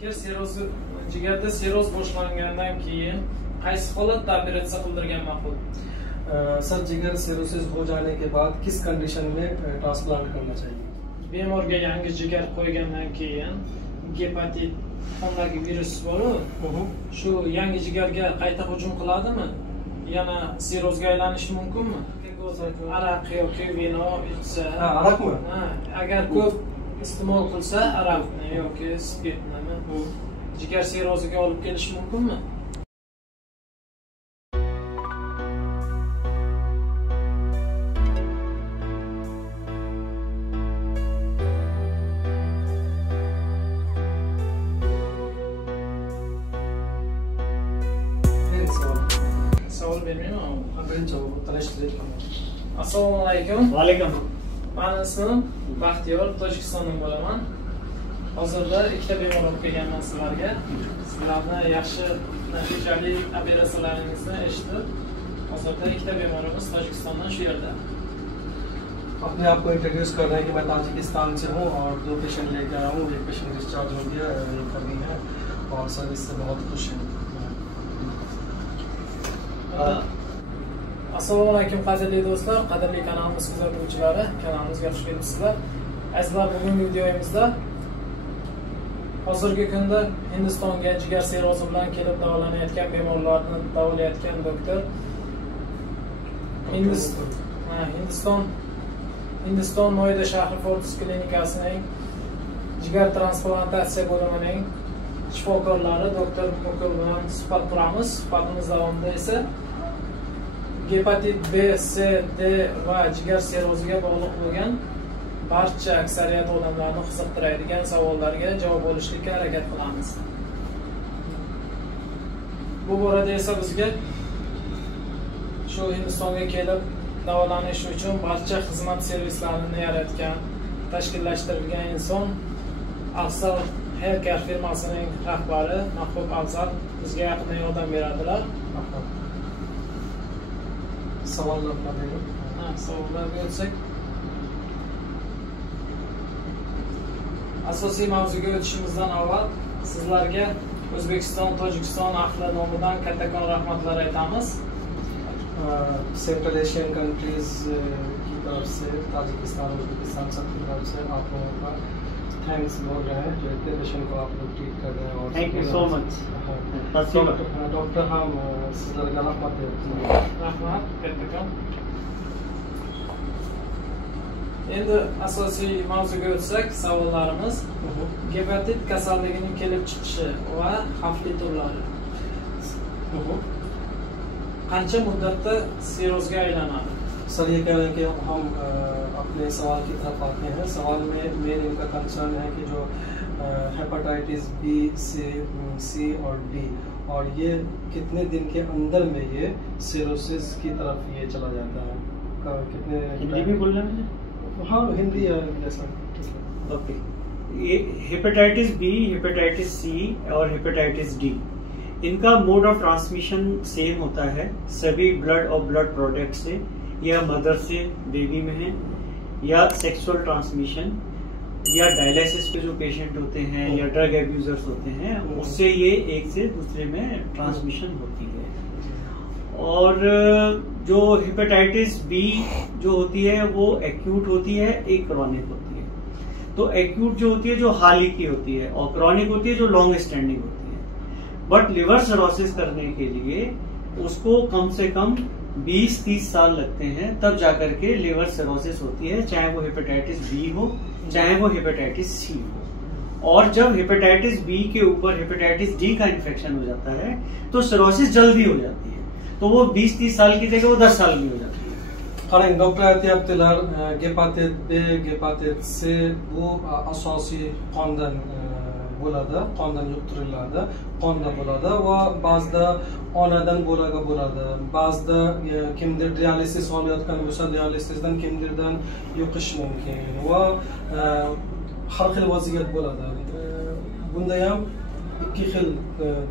Jigarda seroz boshlangandan keyin qaysi holatda operatsiya qildirgan ma'qul? Sir जिगर सिरोसिस हो जाने के बाद किस कंडीशन में ट्रांसप्लांट करना चाहिए? Bemorga yangi jigar qo'ygandan keyin gepatit qondagi virus bor-ku, shu yangi jigarga qayta hujum qiladimi? Yana sirozga aylanishi mumkinmi? Aroq yoki vino ichsa, aroqmi? Agar ko'p iste'mol qilsa aroqni yoki spirtni jigar siroziga olib kelishi mumkinmi? Savol bermayman. Birinchi savol tanishtirib. Assalomu alaykum. Va alaykum. Meni ismim Baxtiyor, Tojikistondan bo'laman. Hozirda ikkita bemor olib kelganman sizlarga. Sizlarni yaxshi natijali operatsiyalaringizni eshitib, hozirda ikkita bemorimiz Tojikistondan shu yerda. अपने आप को इंट्रोड्यूस कर रहे हैं कि मैं ताजिकिस्तान से हूँ और 2 पेशेंट लेके आया हूँ। एक पेशेंट डिस्चार्ज हो गया, एक अभी है और सर्विस से बहुत खुश हैं। Assalomu alaykum qadrli do'stlar, qadrli kanalimiz kuzatuvchilari, kanalimizga xush kelibsizlar. Azizlar, bugungi videomizda hozirgi kunda Hindistonga jigar sirozi bilan kelib davolanayotgan bemorlarni davolayotgan doktor Hindiston Noida shahri Fortis klinikasining jigar transplantatsiya bo'limining shifokorlari doktor Mukul bilan suhbat quramiz. Suhbatimiz davomida esa gepatit B, C, D va jigar siroziga bog'liq bo'lgan barcha aksariyat odamlarni qiziqtiradigan savollarga javob olishga harakat qilamiz. Bu borada esa bizga shu Hindistonga kelib davolanish uchun barcha xizmat servislarini yaratgan, tashkillashtirilgan inson Afzal Healthcare firmasining rahbari Mahbub Afzal bizga yaqindan yordam beradilar. Savollarga o'tsak, asosiy mavzuga o'tishimizdan avval sizlarga O'zbekiston, Tojikiston ahli nomidan kattakon rahmatlar aytamiz. Central Asian countries की तरफ से Tajikistan, Uzbekistan सब की तरफ से आप लोगों का थैंक्स बोल रहे हैं जो इतने पेशेंट को आप लोग ट्रीट कर रहे हैं। और thank you so much doctor हम sizlarga rahmat deyapmiz. Rahmat kattakon. Endi asosiy mavzuga o'tsak, savollarimiz gepatit kasalligining kelib chiqishi va xavfli turlari. Qancha muddatda sirozga aylanadi? Sir ये कह रहे हैं कि हम अपने सवाल की तरफ आते हैं। सवाल में मेन इनका कंसर्न है कि जो हेपेटाइटिस बी, सी और डी, और ये कितने दिन के अंदर में ये सिरोसिस की तरफ ये चला जाता है? कितने हिंदी में बोलना है? हाँ हिंदी जैसा। ओके, ये हेपेटाइटिस बी, हेपेटाइटिस सी और हेपेटाइटिस डी, इनका मोड ऑफ ट्रांसमिशन सेम होता है सभी ब्लड और ब्लड प्रोडक्ट से, या मदर से बेबी में है, या सेक्सुअल ट्रांसमिशन, या डायलिसिस पे जो पेशेंट होते हैं या ड्रग एब्यूजर्स होते हैं उससे ये एक से दूसरे में ट्रांसमिशन होती है। और जो हेपेटाइटिस बी जो होती है वो एक्यूट होती है, एक क्रॉनिक होती है। तो एक्यूट जो होती है जो हाल ही की होती है, और क्रॉनिक होती है जो लॉन्ग स्टैंडिंग होती है। बट लिवर सिरोसिस करने के लिए उसको कम से कम 20-30 साल लगते हैं, तब जाकर के लिवर सिरोसिस होती है, चाहे वो हेपेटाइटिस बी हो चाहे वो हेपेटाइटिस सी हो। और जब हेपेटाइटिस बी के ऊपर हेपेटाइटिस डी का इन्फेक्शन हो जाता है तो सिरोसिस जल्दी हो जाती है, तो वो 20-30 साल की जगह वो 10 साल में हो जाती है। Qarang, doktor aytyaptilar, gepatit B, gepatit C bu asosiy qondan bo'ladi, qondan yuqtiriladi, qonda bo'ladi va ba'zida onadan bolaga bo'ladi, ba'zida kimdir dializiz olayotgan bo'lsa dializizdan kimdirdan yuqish mumkin va har xil vaziyat bo'ladi. Bunda ham ikki xil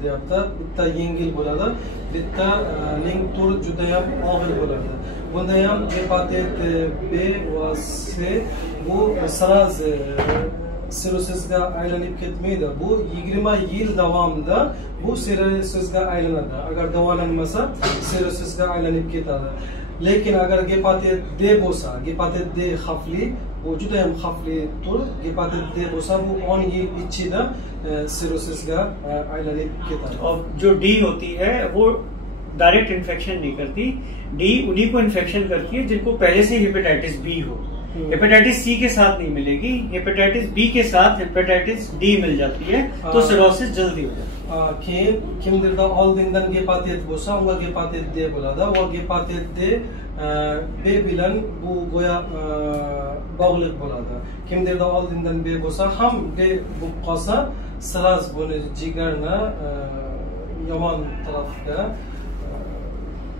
deyapti, bitta yengil bo'ladi, bittaning turi juda ham og'ir bo'ladi. Bunda ham gepatit B va C bu sraz sirrosizga aylanib ketmaydi. Bu 20 yil davomida bu sirrosizga aylanadi. Agar davolanmasa sirrosizga aylanib ketadi. Lekin agar gepatit D bo'lsa, gepatit D xavfli, bu juda ham xavfli tur. Gepatit D bo'lsa bu 10 yil ichida sirrosizga aylanib ketadi. और जो D होती है वो direct infection नहीं करती, D उन्हीं को इन्फेक्शन करती है जिनको पहले से हेपेटाइटिस बी हो। हेपेटाइटिस सी के साथ नहीं मिलेगी, हेपेटाइटिस बी के साथ हेपेटाइटिस डी मिल जाती है, तो सिरोसिस जल्दी हो जाती है। kimdirda oldindan gepatit bo'lsa, unga gepatit D bo'ladi. Va gepatit D B bilan bu go'yo bog'liq bo'ladi. Kimdirda oldindan B bo'lsa ham B bo'lib qolsa, siraz buni jigarni yomon tarafga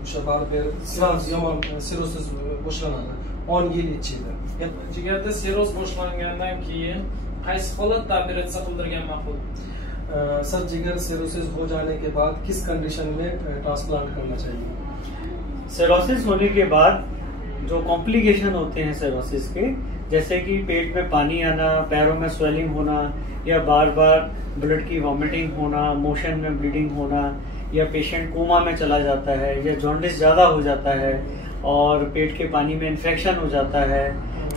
o'sha baribir siraz yomon sirrosiz boshlanadi 10 yil ichida. Jigarda sirroz boshlangandan keyin qaysi holatda operatsiya qildirgan ma'qul? Sir जिगर सिरोसिस हो जाने के बाद किस कंडीशन में ट्रांसप्लांट करना चाहिए? सिरोसिस होने के बाद जो कॉम्प्लिकेशन होते हैं सिरोसिस के, जैसे कि पेट में पानी आना, पैरों में स्वेलिंग होना, या बार बार ब्लड की वॉमिटिंग होना, मोशन में ब्लीडिंग होना, या पेशेंट कोमा में चला जाता है, या जॉन्डिस ज्यादा हो जाता है और पेट के पानी में इन्फेक्शन हो जाता है,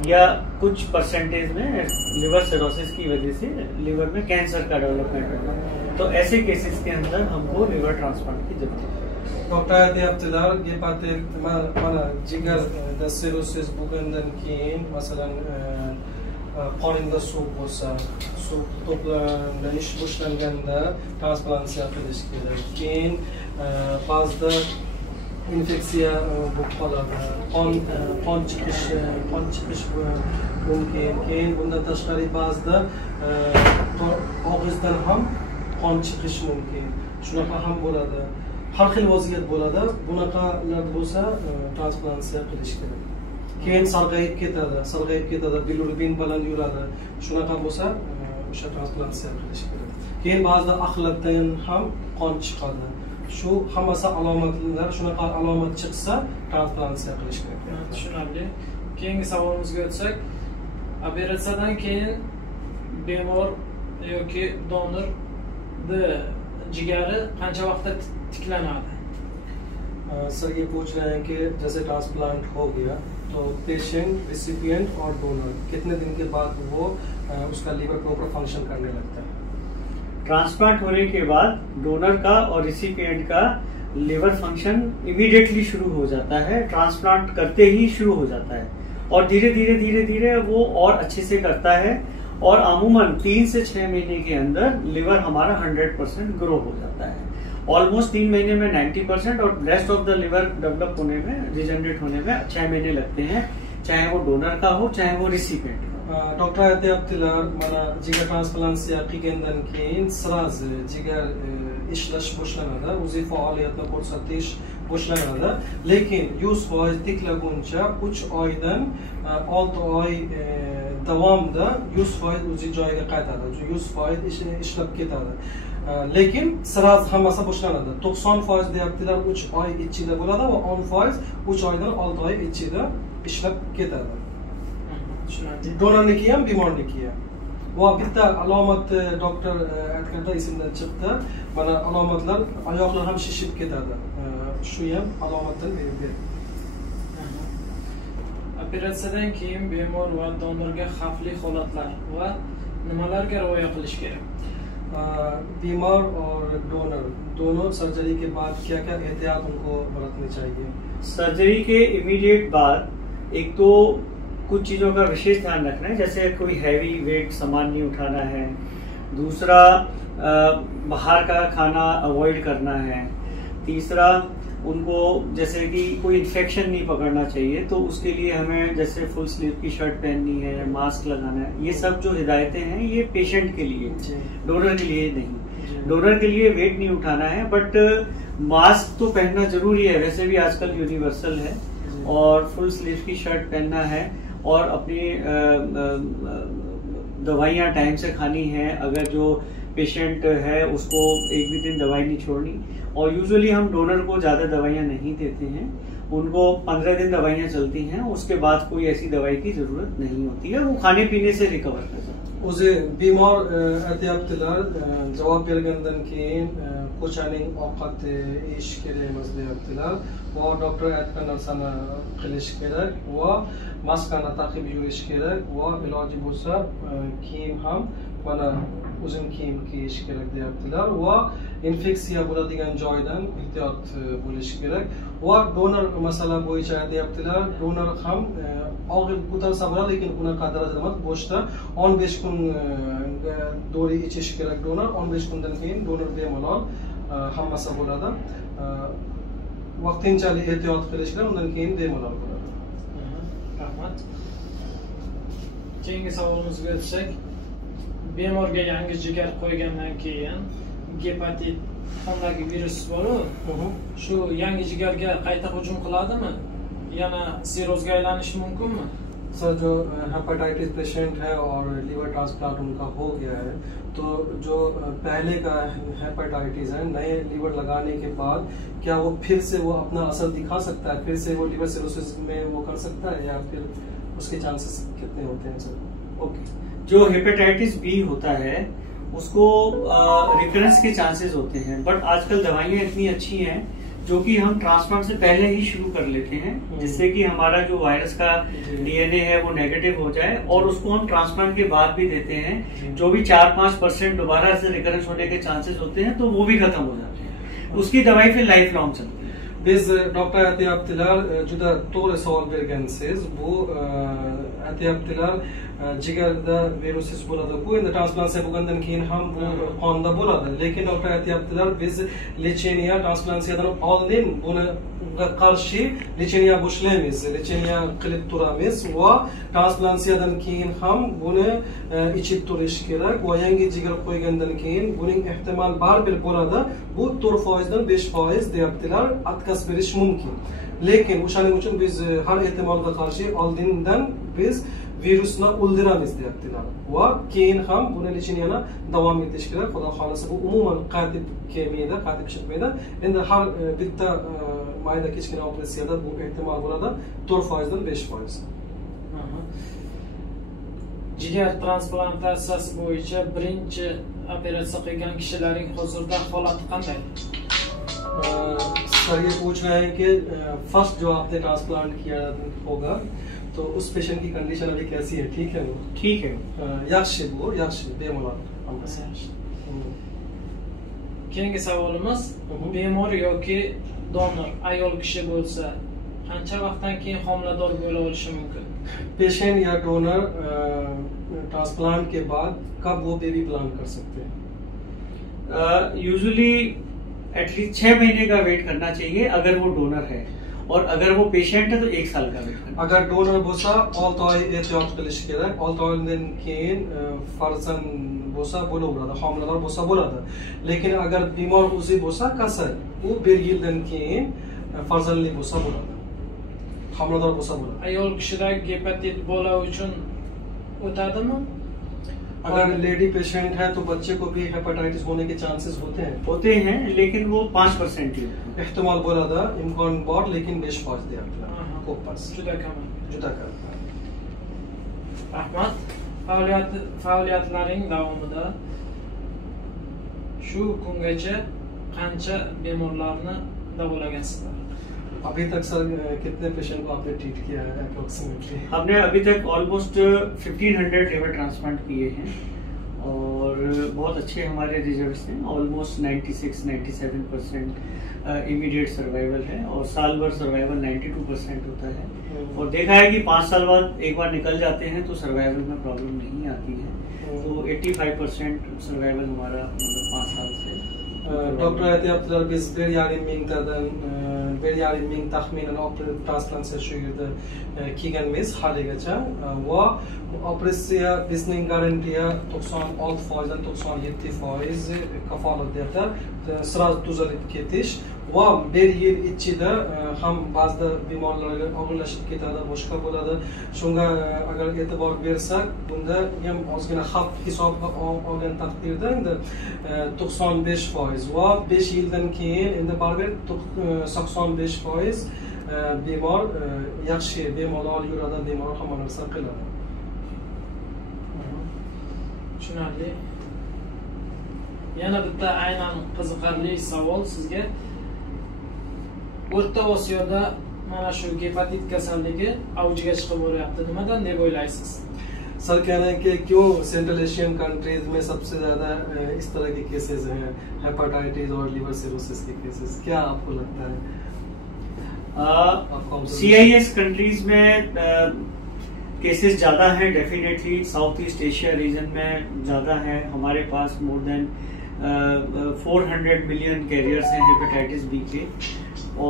या कुछ परसेंटेज में लिवर सिरोसिस की वजह से लिवर में कैंसर का डेवलपमेंट होगा, तो ऐसे केसेस के अंदर हमको लिवर ट्रांसप्लांट की जरूरत है। Doktor aytyaptilar, gepatit mana jigar sirrosis bo'lgandan keyin masalan qorinda suv bo'lsa, suv to'planish boshlanganda transplantatsiya qilish kerak. Keyin ba'zida infeksiya bo'lib qoladi, qon chiqish mumkin. Keyin bundan tashqari ba'zida og'izdan ham qon chiqish mumkin. Shunaqa ham bo'ladi. Har xil vaziyat bo'ladi. Bunaqalar bo'lsa transplantatsiya qilish kerak. Keyin sarg'ayib ketadi, bilirubin bilan yuradi. Shunaqa bo'lsa o'sha transplantatsiya qilish kerak. Keyin ba'zida axlatdan ham qon chiqadi. Shu hammasi alomatlar, shunaqa alomat chiqsa transplantatsiya qilish kerak. Tushunarli. Keyingi savolimizga o'tsak, operatsiyadan keyin bemor yoki donor jigari qancha vaqtda tiklanadi? Sir ये पूछ रहे हैं कि जैसे ट्रांसप्लांट हो गया तो patient, recipient और डोनर कितने दिन के बाद वो उसका लीवर प्रॉपर फंक्शन करने लगता है? ट्रांसप्लांट होने के बाद डोनर का और रिसिपिएंट का लिवर फंक्शन इमीडिएटली शुरू हो जाता है, ट्रांसप्लांट करते ही शुरू हो जाता है, और धीरे धीरे वो और अच्छे से करता है, और अमूमन 3 से 6 महीने के अंदर लिवर हमारा 100% ग्रो हो जाता है। ऑलमोस्ट 3 महीने में 90% और rest of the liver develop होने में, रिजनरेट होने में 6 महीने लगते हैं, चाहे वो डोनर का हो चाहे वो रिसिपिएंट का। Doktor aytyaptilar, mana jigar transplantatsiya qilgandan keyin siraz jigar ishlash boshlanadi, o'zi faoliyatni ko'rsatish boshlanadi. Lekin 100% tiklaguncha 3 oydan 6 oy davomida 100% o'zi joyiga qaytadi, 100% ishlab ketadi. Lekin siraz hammasi boshlanadi. 90% deyaptilar 3 oy ichida bo'ladi va 10% 3 oydan 6 oy ichida ishlab ketadi. Donorniki ham, bemorniki ham. Va bitta alomat doktor aytganda esimdan chiqdi. Mana alomatlar, oyoqlar ham shishib ketadi. Shu ham alomatdan beradi. Operatsiyadan keyin bemor va donorga xavfli holatlar va nimalarga rioya qilish kerak? बीमार और डोनर दोनों सर्जरी के बाद क्या-क्या एहतियात उनको बरतनी चाहिए? सर्जरी के इमीडिएट बाद एक तो कुछ चीजों का विशेष ध्यान रखना है, जैसे कोई हैवी वेट सामान नहीं उठाना है, दूसरा बाहर का खाना अवॉइड करना है, तीसरा उनको जैसे कि कोई इन्फेक्शन नहीं पकड़ना चाहिए, तो उसके लिए हमें जैसे फुल स्लीव की शर्ट पहननी है, मास्क लगाना है। ये सब जो हिदायतें हैं ये पेशेंट के लिए, डोनर के लिए नहीं। डोनर के लिए वेट नहीं उठाना है, बट मास्क तो पहनना जरूरी है, वैसे भी आजकल यूनिवर्सल है, और फुल स्लीव की शर्ट पहनना है, और अपनी दवाइयाँ टाइम से खानी है। अगर जो पेशेंट है उसको एक भी दिन दवाई नहीं छोड़नी, और यूजुअली हम डोनर को ज्यादा दवाइयाँ नहीं देते हैं, उनको 15 दिन दवाइयाँ चलती हैं, उसके बाद कोई ऐसी दवाई की जरूरत नहीं होती है, वो खाने पीने से रिकवर कर जाता है। O'zi bemor aytyaptilar, javob bergandan keyin ko'chaning ovqati yeyish kerak emas deyaptilar va doktor aytgan narsani qilish kerak va maskani taqib yurish kerak va iloji bo'lsa kiyim ham mana uzun kiyim kiyish kerak deyaptilar va infeksiya bo'ladigan joydan ehtiyot bo'lish kerak va donor masala bo'yicha aytyaptilar, donor ham og'ir ko'tarsa bo'ladi, lekin unaqa darajada emas, boshda 15 kun dori ichish kerak donor, 15 kundan keyin donor bemalol hammasi bo'ladi. Vaqtinchalik ehtiyot qilish kerak, undan keyin bemalol bo'ladi. Rahmat. Keyingi savolimizga o'tsak, bemorga yangi jigar qo'ygandan keyin gepatit qondagi virus bor-ku, shu yangi jigarga qayta hujum qiladimi? Yana sirozga aylanishi mumkinmi? Sir जो hepatitis patient है और liver transplant उनका हो गया है, तो जो पहले का हेपेटाइटिस है, नए लीवर लगाने के बाद क्या वो फिर से वो अपना असर दिखा सकता है, फिर से वो लीवर सिरोसिस में वो कर सकता है या फिर उसके चांसेस कितने होते हैं सर? ओके, जो हेपेटाइटिस बी होता है उसको रिकरेंस के चांसेस होते हैं, बट आजकल दवाइयाँ इतनी अच्छी हैं जो कि हम ट्रांसप्लांट से पहले ही शुरू कर लेते हैं, जिससे कि हमारा जो वायरस का डीएनए है वो नेगेटिव हो जाए और उसको हम ट्रांसप्लांट के बाद भी देते हैं। जो भी 4-5% दोबारा से रिकरेंस होने के चांसेस होते हैं तो वो भी खत्म हो जाते हैं, उसकी दवाई फिर लाइफ लॉन्ग चलती है। Biz doktor aytyaptilar, juda to'g'ri savol bergansiz. Bu aytyaptilar, jigarda virusiz bo'ladi-ku, endi transplantatsiya bo'lgandan keyin ham bu qonda bo'ladi. Lekin doktor aytyaptilar, biz lecheniya transplantatsiyadan oldin bunga qarshi lecheniya boshlaymiz, lecheniya qilib turamiz va transplantatsiyadan keyin ham buni ichib turish kerak va yangi jigar qo'ygandan keyin buning ehtimol baribir bo'ladi. Bu 4% dan 5% deyaptilar, atkaz berish mumkin. Lekin o'shaning uchun biz har ehtimolga qarshi oldindan biz virusni o'ldiramiz deyaptilar va keyin ham buni lecheniyani davom etish kerak. Xudo xolasa bu umuman qaytib kelmaydi, qaytib chiqmaydi. Endi har bitta mayda kichkina operatsiyada bu ehtimol bo'ladi 4% dan 5%. Jigar transplantatsiyasi bo'yicha birinchi operatsiya qilgan kishilarning hozirda holati qanday? Sir ये पूछ रहे हैं कि फर्स्ट जो आपने ट्रांसप्लांट किया होगा तो उस पेशेंट की कंडीशन अभी कैसी है? ठीक है वो? ठीक है, yaxshi bu, yaxshi, bemalol. Keyingi savolimiz, bemor yoki donor ayol kishi bo'lsa qancha vaqtdan keyin homilador bo'la olishi mumkin? Patient या डोनर ट्रांसप्लांट के बाद कब वो बेबी प्लान कर सकते हैं? यूजुअली एटलीस्ट 6 महीने का वेट करना चाहिए अगर वो डोनर है, और अगर वो पेशेंट है तो 1 साल का वेट करना। अगर donor bo'lsa 6 oy ehtiyot qilish kerak. 6 oydan keyin farzand bo'lsa bo'laveradi, homilador bo'lsa bo'ladi. Lekin agar bemor o'zi bo'lsa, kasal, u 1 yildan keyin farzandli bo'lsa bo'ladi. Homilador bo'lsa bo'ladi. Ayol kishida gepatit bola uchun o'tadimi? अगर lady patient है तो बच्चे को भी हेपेटाइटिस होने के चांसेस होते हैं, लेकिन वो 5% ही ehtimol bo'ladi, imkon bor, lekin 5% deyaptilar. Ko'pmas. Juda kam. Juda kam. Rahmat. Faoliyatlaring davomida shu kungacha qancha bemorlarni davolagansizlar? अभी तक सर कितने पेशेंट को आपने ट्रीट किया है अप्रोक्सीमेटली? हमने अभी तक ऑलमोस्ट 1500 लिवर ट्रांसप्लांट किए हैं और बहुत अच्छे हमारे रिजल्ट्स हैं। ऑलमोस्ट 96-97% इमीडिएट सर्वाइवल है और साल भर सर्वाइवल 92% होता है। और देखा है कि 5 साल बाद एक बार निकल जाते हैं तो सर्वाइवल में प्रॉब्लम नहीं आती है, तो 85% सर्वाइवल हमारा मतलब 5 साल से। Doktor aytyaptilar, biz bir yarim ming taxminan transplantatsiya shu yerda kelganmiz haligacha va operatsiya bizning garantiya 96% dan 97% kafolat berdi. Sraz tuzalib ketish va 1 yil ichida ham ba'zida bemorlarga og'irlashib ketadi, boshqa bo'ladi. Shunga agar e'tibor bersak, bunda ham ozgina xavf hisobga olgan taqdirda endi 95% va 5 yildan keyin endi baribir 95% bemor yaxshi bemalol yuradi, bemalol hamma narsa qiladi. Tushunarli. Yana bitta aynan qiziqarli savol sizga. O'rta Osiyoda mana shu gepatit kasalligi avjiga chiqib boryapti. Nimadan deb o'ylaysiz? Sir कह रहे हैं कि क्यों central Asian countries में सबसे ज्यादा इस तरह के केसेस हैं, हेपेटाइटिस और लिवर सिरोसिस के केसेस, क्या आपको लगता है? CIS कंट्रीज में केसेस ज्यादा हैं, definitely south east Asia region में ज्यादा है. हमारे पास मोर देन 400 मिलियन कैरियर्स हैं हेपेटाइटिस बी के,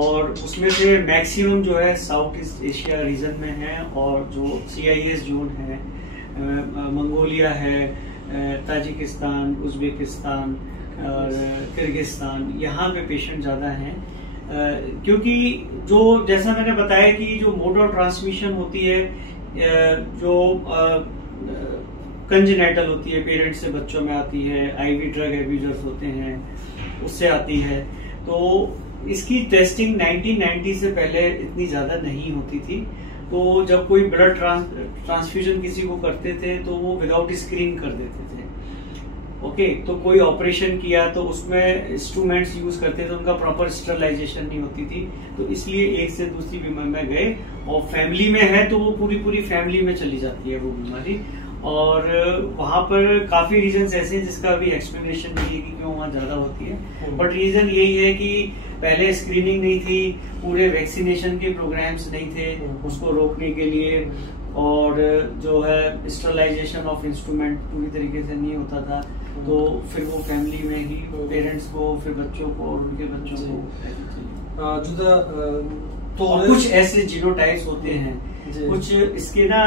और उसमें से मैक्सिमम जो है साउथ ईस्ट एशिया रीजन में है. और जो CIS जोन है, मंगोलिया है, ताजिकिस्तान, उज्बेकिस्तान और किर्गिस्तान, यहाँ पे पेशेंट ज्यादा हैं. क्योंकि जो जैसा मैंने बताया कि जो मोड ऑफ ट्रांसमिशन होती है, जो कंजेनाइटल होती है, पेरेंट्स से बच्चों में आती है, IV ड्रग एब्यूजर्स होते हैं उससे आती है. तो इसकी टेस्टिंग 1990 से पहले इतनी ज्यादा नहीं होती थी. तो जब कोई ब्लड ट्रांसफ्यूजन किसी को करते थे तो वो विदाउट स्क्रीन कर देते थे. ओके, तो कोई ऑपरेशन किया तो उसमें इंस्ट्रूमेंट्स यूज करते थे, उनका प्रॉपर स्टरलाइजेशन नहीं होती थी. तो इसलिए एक से दूसरी बीमारी में गए, और फैमिली में है तो वो पूरी फैमिली में चली जाती है वो बीमारी. और वहां पर काफी रीजन ऐसे हैं जिसका अभी एक्सप्लेनेशन नहीं है कि क्यों वहां ज्यादा होती है. बट रीजन यही है कि पहले स्क्रीनिंग नहीं थी, पूरे वैक्सीनेशन के प्रोग्राम्स नहीं थे उसको रोकने के लिए, और जो है स्टरलाइजेशन ऑफ इंस्ट्रूमेंट पूरी तरीके से नहीं होता था. तो फिर वो फैमिली में ही पेरेंट्स को, फिर बच्चों को और उनके बच्चों को जुदा. तो कुछ ऐसे जीनोटाइप्स होते हैं, कुछ इसके ना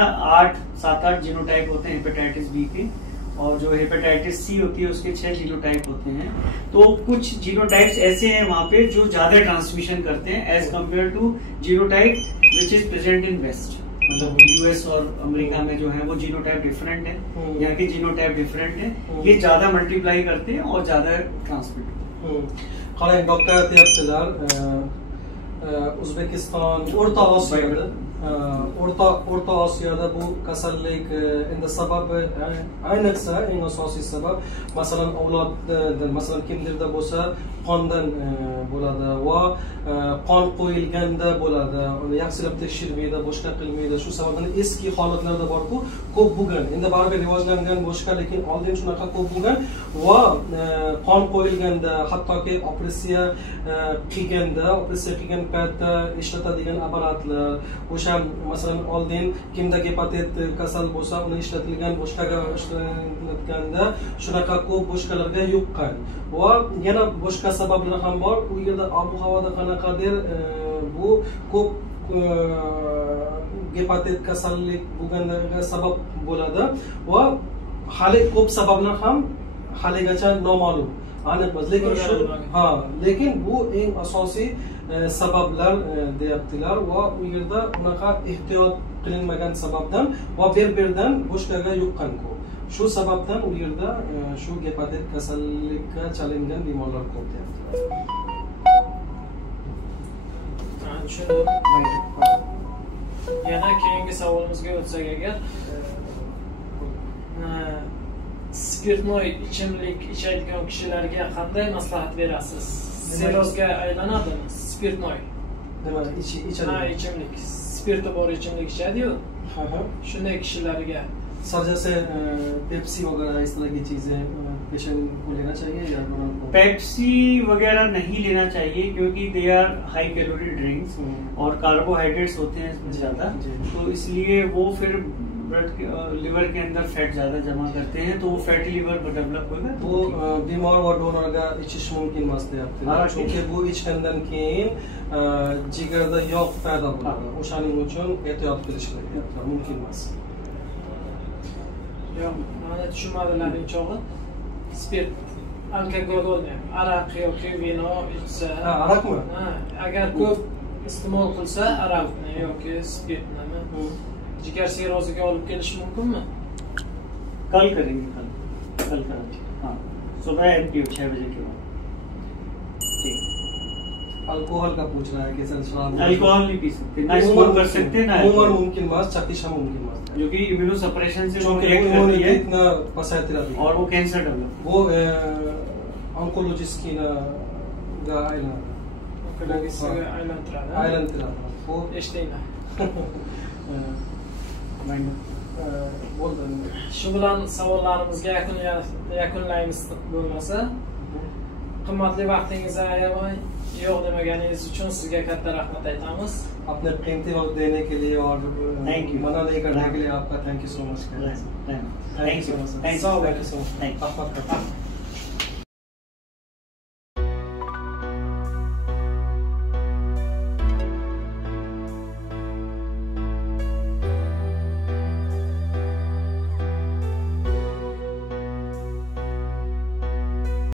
7-8 जीनोटाइप होते हैं हेपेटाइटिस बी के, और जो हेपेटाइटिस सी होती है उसके 6 जीनोटाइप होते हैं. तो कुछ जीनोटाइप्स ऐसे हैं वहां पे जो ज्यादा ट्रांसमिशन करते हैं as compare to genotype which is present in west. मतलब US और अमेरिका में जो है वो जीनोटाइप डिफरेंट है, यहाँ के जीनोटाइप डिफरेंट है. ये ज्यादा मल्टीप्लाई करते हैं और ज्यादा transmit. Doctor Tiyaptilar O'zbekiston, O'rta Osiyoda bu kasallik endi sababi, ayniqsa eng asosiy sabab masalan avloddan, masalan kimdirda bo'lsa qondan bo'ladi va qon qo'yilganda bo'ladi, uni yaxshilab tekshirmaydi, boshqa qilmaydi. Shu sababdan eski holatlarda borku ko'p bo'lgan. Endi baribir rivojlangan boshqa, lekin oldin shunaqa ko'p bo'lgan va qon qo'yilganda, hattoki operatsiya qilgan paytda ishlatadigan apparatlar, o'sha masalan oldin kimda gepatit kasal bo'lsa uni ishlatilgan, boshqaga ishlatganda shunaqa ko'p boshqalarga yuqqan. Va yana boshqa sabablar ham bor. U yerda ob-havoda qanaqadir bu ko'p gepatit kasallik bo'lganiga sabab bo'ladi va hali ko'p sabablar ham haligacha noma'lum, aniq emas. Lekin bu eng asosiy sabablar deyaptilar va u yerda unaqa ehtiyot qilinmagan sababdan va berberdan boshqaga yuqqan ko'p. Shu sababdan u yerda shu gepatit kasallikka chalingan bemorlar ko'p deyaptilar. Yana keyingi savolimizga o'tsak agar, spirtnoy ichimlik ichadigan kishilarga qanday maslahat berasiz? Serozga aylanadimi spirtnoy? Nima ichimlik, spirti bor ichimlik ichadi-yu. Shunday kishilarga जैसे पेप्सी वगैरह इस तरह की चीजें पेशेंट को लेना चाहिए या पेप्सी वगैरह नहीं लेना चाहिए, क्योंकि they are high calorie drinks और कार्बोहाइड्रेट्स होते हैं इसमें ज्यादा. तो इसलिए वो फिर लिवर के अंदर फैट ज्यादा जमा करते हैं, तो वो फैटी लिवर डेवलप होगा. तो बीमार व डोनरga ichish mumkin emas deyaptilar, chunki bu ichgandan keyin jigarda yog' paydo bo'ladi. O'shaning uchun ehtiyot qilish kerak deyaptilar, mumkin emas. Yo'q, mana tushunmadilaring chog'i spirt, alkogol bo'lmaydi. Aroq yoki vino ichsa, aroqmi? Agar ko'p iste'mol qilsa aroqni yoki spirtni jigar sirroziga olib kelishi mumkinmi? कल करेंगे, कल करेंगे. हाँ, सुबह एनपीओ 6 बजे के बाद. ठीक. अल्कोहल का पूछ रहा है कि सर शराब अल्कोहल नहीं पी सकते, ना स्मोक कर सकते, ना उम्र मुमकिन मास छत्तीस मुमकिन मास, जो कि इम्यूनोसप्रेशन से क्योंकि रिएक्ट उन्होंने करती है इतना पसायती रही और वो कैंसर डेवलप। वो ऑन्कोलॉजिस्ट की ना aylantiradi bu eshitdinglar bo'ldi. Shu bilan savollarimizga yakunlaymiz bo'lmasa. Qimmatli vaqtingizni ayamay yo'q demaganingiz uchun sizga katta rahmat aytamiz. अपने कीमती वक्त देने के लिए और Thank you. मना नहीं करने के लिए आपका thank you so much. Thank you so much. Thank you so much. Thank you.